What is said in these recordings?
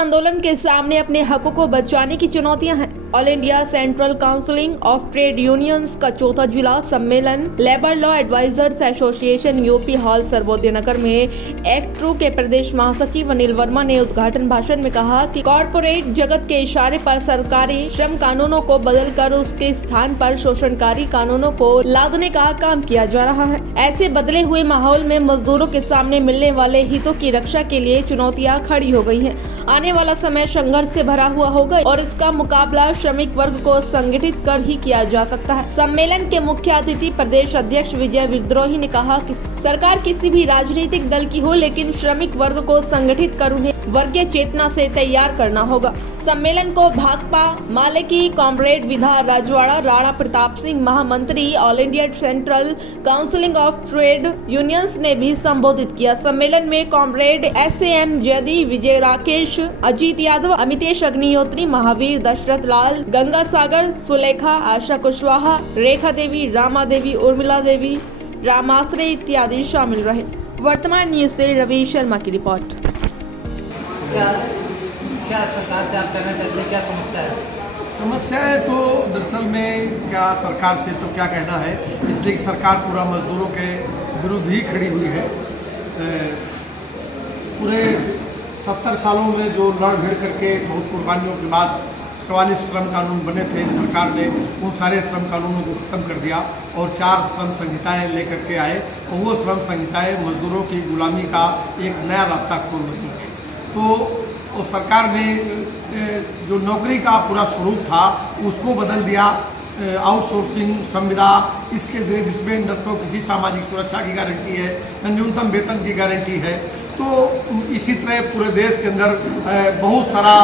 आंदोलन के सामने अपने हकों को बचाने की चुनौतियां हैं। All India central counselling of trade unions का चौथा जिला सम्मेलन labour law advisers association UP hall Sarvodaya Nagar में एक्ट ट्रू के प्रदेश महासचिव अनिल वर्मा ने उद्घाटन भाषण में कहा कि कॉरपोरेट जगत के इशारे पर सरकारी श्रम कानूनों को बदलकर उसके स्थान पर शोषणकारी कानूनों को लादने का काम किया जा रहा है। ऐसे बदले हुए माहौल में मजदूरों के सामने मिलने वाले हितों की रक्षा के लिए चुनौतियां खड़ी हो गई हैं। आने वाला समय संघर्ष से भरा हुआ होगा और इसका मुकाबला श्रमिक वर्ग को संगठित कर ही किया जा सकता है। सम्मेलन के मुख्य अतिथि प्रदेश अध्यक्ष विजय विद्रोही ने कहा कि सरकार किसी भी राजनीतिक दल की हो, लेकिन श्रमिक वर्ग को संगठित कर उन्हें वर्गीय चेतना से तैयार करना होगा। सम्मेलन को भाकपा माले कॉमरेड विधा राजवाड़ा, राणा प्रताप सिंह महामंत्री all India central counselling of trade unions ने भी संबोधित किया। सम्मेलन में कॉमरेड SAM जयदी, विजय राकेश, अजीत यादव, अमितेश अग्निहोत्री, महावीर, दशरथ लाल, गंगा सागर, सुलेखा, आशा कुशवाहा, रेखा देवी, रामा देवी, उर्मिला देवी, रामाश्रे इत्यादि शामिल रहे। वर्तमान न्यूज से रवि शर्मा की रिपोर्ट। क्या सरकार से आप कहना चाहते हैं, क्या समस्या है? समस्याएं तो दरअसल में क्या सरकार से तो क्या कहना है, इसलिए कि सरकार पूरा मजदूरों के विरुद्ध ही खड़ी हुई है। पूरे 70 सालों में जो लड़ भिड़ करके बहुत कुर्बानियों के बाद 44 श्रम कानून बने थे, सरकार ने उन सारे श्रम कानूनों को खत्म कर दिया और 4 श्रम संहिताएं लेकर के आए और वो श्रम संहिताएं मजदूरों की गुलामी का एक नया रास्ता खोल रही है। तो सरकार ने जो नौकरी का पूरा स्वरूप था उसको बदल दिया, आउटसोर्सिंग, संविदा, इसके जरिए जिसमें न तो किसी सामाजिक सुरक्षा की गारंटी है न न्यूनतम वेतन की गारंटी है। तो इसी तरह पूरे देश के अंदर बहुत सारा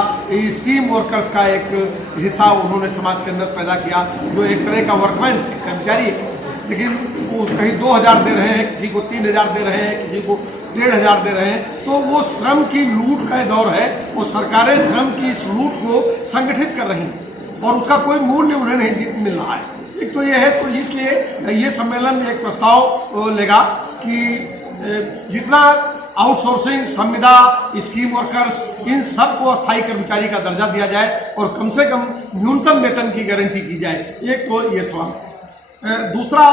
स्कीम वर्कर्स का एक हिस्सा उन्होंने समाज के अंदर पैदा किया, जो एक तरह का वर्कमैन कर्मचारी है, लेकिन वो कहीं 2000 दे रहे हैं, किसी को 3000 दे रहे हैं, किसी को 1500 दे रहे हैं। तो वो श्रम की लूट का दौर है और सरकारें श्रम की इस लूट को संगठित कर रही हैं और उसका कोई मूल्य उन्हें नहीं मिल रहा है। एक तो ये है, तो इसलिए ये सम्मेलन में एक प्रस्ताव लेगा कि जितना आउटसोर्सिंग, संविदा, स्कीम वर्कर्स, इन सबको अस्थायी कर्मचारी का दर्जा दिया जाए और कम से कम न्यूनतम वेतन की गारंटी की जाए। एक तो ये सवाल। दूसरा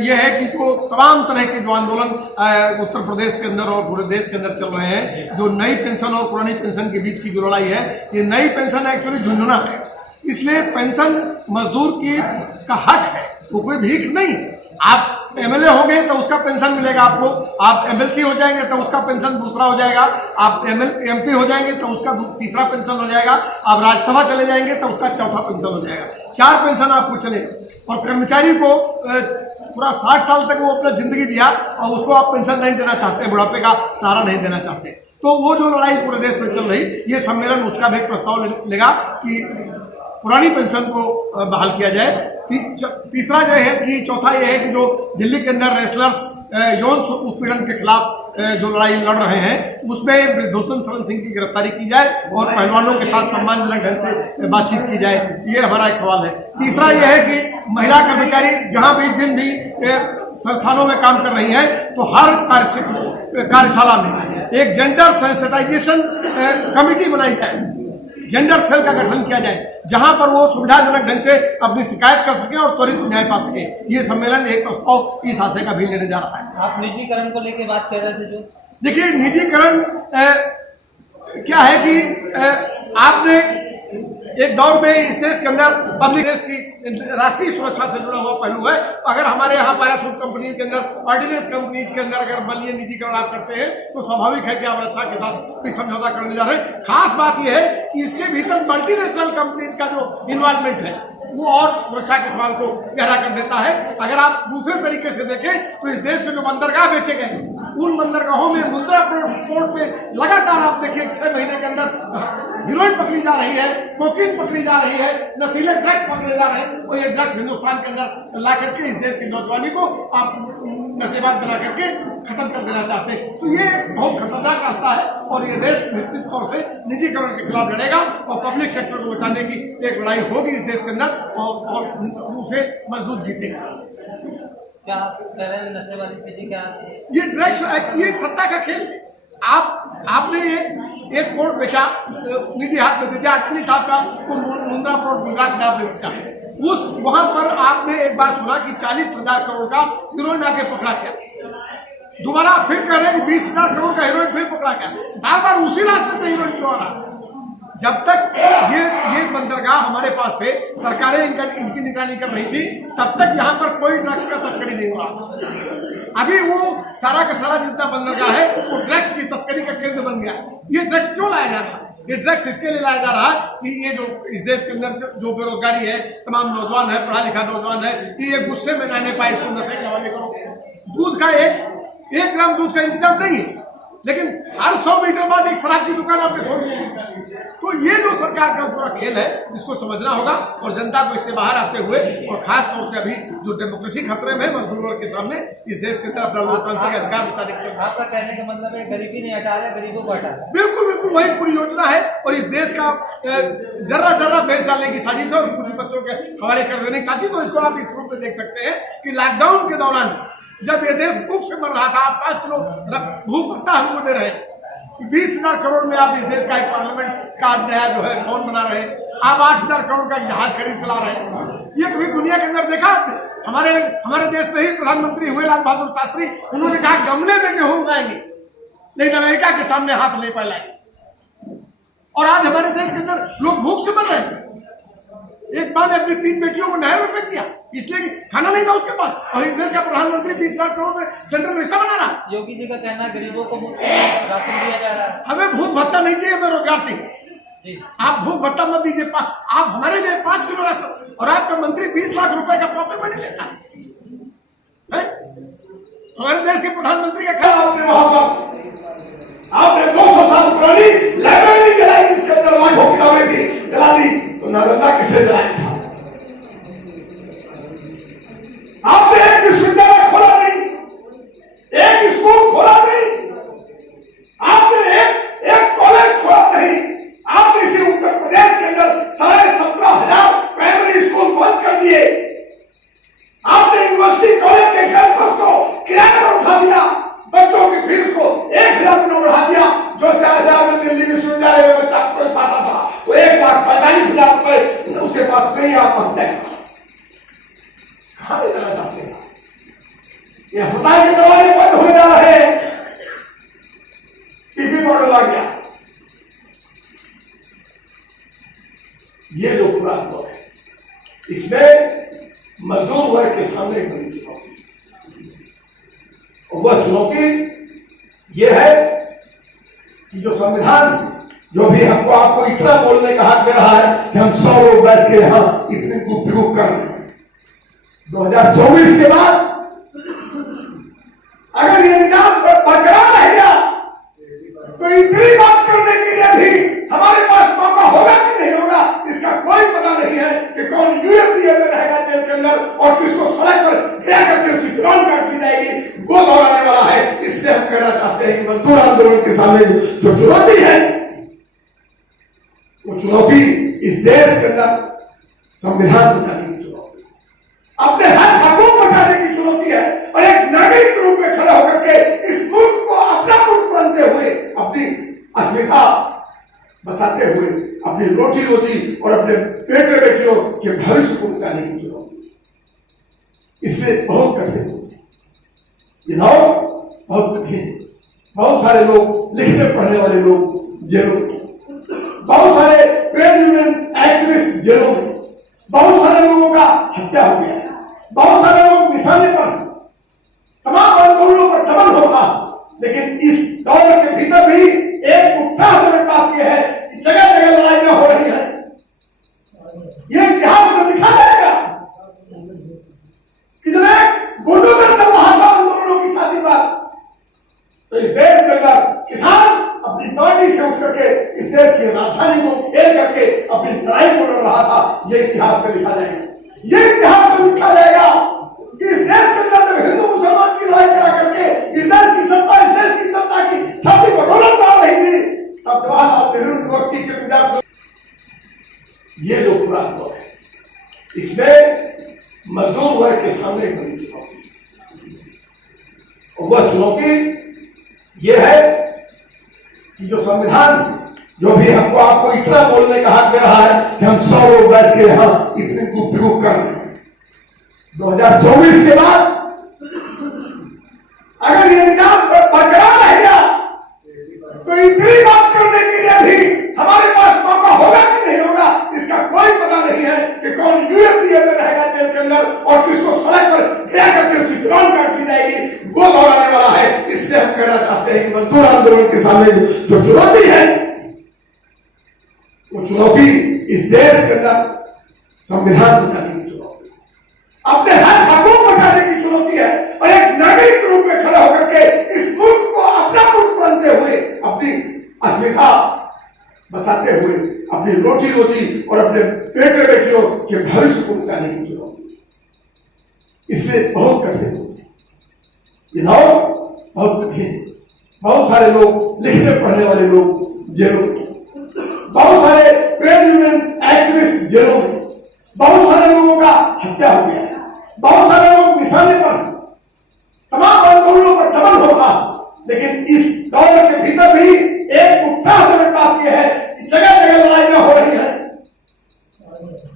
यह है कि जो तमाम तरह के जो आंदोलन उत्तर प्रदेश के अंदर और पूरे देश के अंदर चल रहे हैं, जो नई पेंशन और पुरानी पेंशन के बीच की जो लड़ाई है, ये नई पेंशन एक्चुअली झुंझुना है। इसलिए पेंशन मजदूर की का हक है, वो कोई भीख नहीं है। आप MLA हो गए तो उसका पेंशन मिलेगा आपको, आप MLC हो जाएंगे तो उसका पेंशन दूसरा हो जाएगा, आप MP हो जाएंगे तो उसका तीसरा पेंशन हो जाएगा, आप राज्यसभा चले जाएंगे तो उसका चौथा पेंशन हो जाएगा। 4 पेंशन आपको चलेगा। और कर्मचारी को पूरा 60 साल तक वो अपना जिंदगी दिया और उसको आप पेंशन नहीं देना चाहते, बुढ़ापे का सहारा नहीं देना चाहते। तो वो जो लड़ाई पूरे देश में चल रही, ये सम्मेलन उसका भी एक प्रस्ताव लेगा कि पुरानी पेंशन को बहाल किया जाए। तीसरा जो है कि चौथा ये है कि जो दिल्ली के अंदर रेसलर्स यौन उत्पीड़न के खिलाफ जो लड़ाई लड़ रहे हैं, उसमें वृद्धोषण शरण सिंह की गिरफ्तारी की जाए और पहलवानों के साथ सम्मानजनक ढंग से बातचीत की जाए। ये हमारा एक सवाल है। तीसरा यह है कि महिला कर्मचारी जहां भी जिन भी संस्थानों में काम कर रही है, तो हर कार्यशाला में एक जेंडर सेंसिटाइजेशन कमेटी बनाई जाए, जेंडर सेल का गठन किया जाए, जहां पर वो सुविधाजनक ढंग से अपनी शिकायत कर सके और त्वरित न्याय पा सके। ये सम्मेलन एक प्रस्ताव इस आशय का भी लेने जा रहा है। आप निजीकरण को लेकर बात कर रहे थे। जो देखिए, निजीकरण क्या है कि आपने एक दौर में इस देश के अंदर पब्लिक देश की राष्ट्रीय सुरक्षा से जुड़ा हुआ पहलू है। अगर हमारे यहाँ पैराशूट कंपनी के अंदर, ऑर्डिनेंस कंपनीज के अंदर अगर मान लीजिए निजीकरण आप करते हैं, तो स्वाभाविक है कि आप रक्षा के साथ भी समझौता करने जा रहे हैं। खास बात यह है कि इसके भीतर मल्टीनेशनल कंपनीज का जो इन्वॉल्वमेंट है, वो और सुरक्षा के सवाल को गहरा कर देता है। अगर आप दूसरे तरीके से देखें तो इस देश के जो बंदरगाह बेचे गए, उन बंदरगाहों में मुद्रा पोर्ट में लगातार आप देखिए 6 महीने के अंदर हीरोइन पकड़ी जा रही है, कोकीन पकड़ी जा रही है, नशीले ड्रग्स पकड़े जा रहे हैं। और ये ड्रग्स हिंदुस्तान के अंदर ला करके इस देश की नौजवानी को आप नशेबाज बना करके खत्म कर देना चाहते हैं। तो ये बहुत खतरनाक रास्ता है और ये देश निश्चित तौर से निजीकरण के खिलाफ लड़ेगा और पब्लिक सेक्टर को बचाने की एक लड़ाई होगी इस देश के अंदर और उसे मजबूत जीतेगा। क्या आप कह रहे हैं नशे वाली चीजें क्या? ये ड्रग्स, ये सत्ता का खेल है। आपने एक पोर्ट बेचा, निजी हाथ में दे दिया, अटनी साहब का मुंद्रा पोर्ट गुजरात में आपने बेचा। वहां पर आपने एक बार सुना कि 40,000 करोड़ का हीरोइन आके पकड़ा गया। दोबारा फिर कह रहे हैं कि 20,000 करोड़ का हीरोइन फिर पकड़ा गया। बार बार उसी रास्ते से हीरोइन क्यों आ रहा? जब तक ये बंदरगाह हमारे पास थे, सरकारें इनकी निगरानी कर रही थी, तब तक यहाँ पर कोई ड्रग्स का तस्करी नहीं हो रहा था। अभी वो सारा का सारा जितना बंदरगाह है वो ड्रग्स की तस्करी का केंद्र बन गया है। ये ड्रग्स क्यों लाया जा रहा है? ये ड्रग्स इसके लिए लाया जा रहा है कि ये जो इस देश के अंदर जो बेरोजगारी है, तमाम नौजवान है, पढ़ा लिखा नौजवान है, कि ये गुस्से में रहने पाए, इसको नशे के हवाले करो। दूध का एक ग्राम दूध का इंतजाम नहीं है, लेकिन हर 100 मीटर बाद एक शराब की दुकान आपने खोल दी। तो ये जो सरकार का पूरा खेल है, इसको समझना होगा और जनता को इससे बाहर आते हुए, और खास तौर से अभी जो डेमोक्रेसी खतरे में है मजदूर वर्ग के सामने, इस देश के अंदर अपना लोकतांत्रिक अधिकार बचाने के। आपका कहने का मतलब है गरीबी नहीं हटा रहे, गरीबों को हटा रहे। बिल्कुल बिल्कुल वही पूरी योजना है, और इस देश का जर्रा बेच डालने की साजिश है और पूंजीपतियों के हवाले कर देने की साजिश। तो इसको आप इस रूप में देख सकते हैं कि लॉकडाउन के दौरान जब ये देश भूख से मर रहा था, आप 5 किलो भूख भत्ता हमको दे रहे हैं, 20,000 करोड़ में आप इस देश का एक पार्लियामेंट का नया जो है भवन बना रहे हैं, आप 8,000 करोड़ का जहाज खरीद दिला रहे हैं। ये कभी दुनिया के अंदर देखा आपने? हमारे देश में ही प्रधानमंत्री हुए लाल बहादुर शास्त्री, उन्होंने कहा गमले में गेहूं उगाएंगे, लेकिन अमेरिका के सामने हाथ नहीं फैलाएंगे। और आज हमारे देश के अंदर लोग भूख से मर रहे हैं। एक माँ ने अपनी 3 बेटियों को नहर में फेंक दिया, इसलिए कि खाना नहीं था उसके पास, और इस देश का प्रधानमंत्री 20,000 करोड़ में सेंट्रल मिनिस्टर बना रहा है। योगी जी का कहना है गरीबों को मुफ्त राशन दिया जा रहा है। हमें भूख भत्ता नहीं चाहिए, हमें रोजगार चाहिए। आप भूख भत्ता मत दीजिए। आप हमारे लिए 5 किलो राशन, और आपका मंत्री 20 लाख रुपए का पॉकेट मनी लेता है। हमारे देश के प्रधानमंत्री का ख्याल आपने वहां पर आपने 200 साल पुरानी लाइब्रेरी जलाई, जिसके अंदर लाखों किताबें थी, जला दी। तो नालंदा किसने जलाया था? आपने एक विश्वविद्यालय खोला नहीं, एक स्कूल खोला नहीं, आपने एक कॉलेज खोला नहीं। आपने इसी उत्तर प्रदेश के अंदर 17,500 प्राइमरी स्कूल बंद कर दिए। आपने यूनिवर्सिटी कॉलेज के कैंपस को किराए पर उठा दिया, बच्चों की फीस को 1,000 गुना बढ़ा दिया। जो 4,000 में दिल्ली विश्वविद्यालय में बच्चा पढ़ पाता था, वो 1,45,000 रुपए उसके पास नहीं। आप कहां ले जाना चाहते हैं? ये अस्पताल के दरवाजे बंद होने जा रहे हैं, पीपी मॉडल आ गया। ये जो पूरा अनुभव है, इसमें मजदूर वर्ग के सामने एक बड़ी चुनौती, और वह चुनौती यह है कि जो संविधान जो भी आपको इतना बोलने का हक दे रहा है कि हम 100 लोग बैठ के यहां इतने गुफ्तगू कर रहे हैं, 2024 के बाद अगर ये निजाम बरकरार रह गया तो इतनी बात करने के लिए भी हमारे पास मौका होगा कि नहीं होगा, इसका कोई पता नहीं है कि कौन यूएपीए में रहेगा जेल के अंदर, और किसको सड़क पर गिरा करके उसकी चुनाव काट दी जाएगी, वो दौर आने वाला है। इसलिए हम कहना चाहते हैं कि मजदूर आंदोलन के सामने जो चुनौती है, वो चुनौती इस देश के अंदर संविधान बचाने की चुनौती, अपने हकों को बचाने की चुनौती है, और एक नागरिक के रूप में खड़ा होकर के इस मुल्क को अपना मुल्क बनते हुए, अपनी अस्मिता बचाते हुए, अपनी रोटी रोजी और अपने बेटे बेटियों के भविष्य को बचाने की चुनौती। इसलिए बहुत कठिन ये बहुत कठिन। बहुत सारे लोग, लिखने पढ़ने वाले लोग जेलों में, बहुत सारे ट्रेड यूनियन एक्टिविस्ट जेलों में, बहुत सारे लोगों का हत्या हो गया, बहुत सारे लोग निशाने पर, तमाम आंदोलनों पर दमन होगा। लेकिन इस दौर के भीतर भी एक उत्साहजनक बात यह है कि जगह जगह लड़ाइयां हो रही है। यह इतिहास में लिखा जाएगा कि जब एक गुंडोगर चल रहा था आंदोलनों की छाती पर, तो इस देश के अंदर किसान अपनी पार्टी से उठ करके इस देश की राजधानी को घेर करके अपनी लड़ाई को लड़ रहा था। यह इतिहास में लिखा जाएगा, यह इतिहास में लिखा जाएगा कि इस देश के अंदर जब हिंदू मुसलमान की लड़ाई करा करके इस देश की सत्ता, इस देश की जनता की छाती पर रोना चाह रही थी, तब जवाहरलाल नेहरू यूनिवर्सिटी के विद्यार्थियों, ये जो पूरा अनुभव है, इसमें मजदूर वर्ग के सामने एक बड़ी चुनौती, और वह चुनौती यह है कि जो संविधान जो भी हमको आपको इतना बोलने का हक दे रहा है कि हम 100 लोग बैठ के यहाँ इतने उपयोग कर रहे हैं। 2024 के बाद अगर ये निजाम बरकरार रहेगा तो इतनी बात करने के लिए भी हमारे पास मौका होगा कि नहीं होगा, इसका कोई पता नहीं है कि कौन यूएपीए में रहेगा जेल के अंदर और किसको सड़क पर गिरा करके उसकी जान काट दी जाएगी, वो दौड़ाने वाला है। इसलिए हम कहना चाहते हैं कि मजदूर आंदोलन के सामने जो चुनौती है, वो चुनौती इस देश के अंदर संविधान बचाने की चुनौती, अपने हर हकों को बचाने की चुनौती है और एक नागरिक के रूप में खड़े होकर के इस मुल्क को अपना मुल्क बनते हुए अपनी अस्मिता बचाते हुए अपनी रोटी रोजी और अपने बेटे बेटियों के भविष्य को बचाने की चुनौती। इसलिए बहुत कठिन ये दौर, बहुत कठिन। बहुत सारे लोग, लिखने पढ़ने वाले लोग जेलों में, बहुत सारे ट्रेड यूनियन एक्टिविस्ट जेलों में, बहुत सारे लोगों का हत्या हो गया, बहुत सारे लोग निशाने पर, तमाम आंदोलनों पर दमन होगा। लेकिन इस दौर के भीतर भी एक उत्साहजनक बात यह है कि जगह जगह लड़ाइयां हो रही है।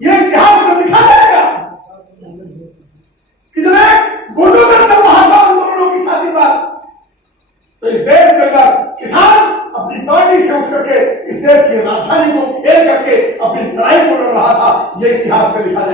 यह इतिहास में लिखा जाएगा कि जब एक बुलडोजर चल रहा था आंदोलनों की छाती पर, तो इस देश के अंदर किसान अपनी पार्टी से उठ करके इस देश की राजधानी को घेर करके अपनी लड़ाई को लड़ रहा था। यह इतिहास में लिखा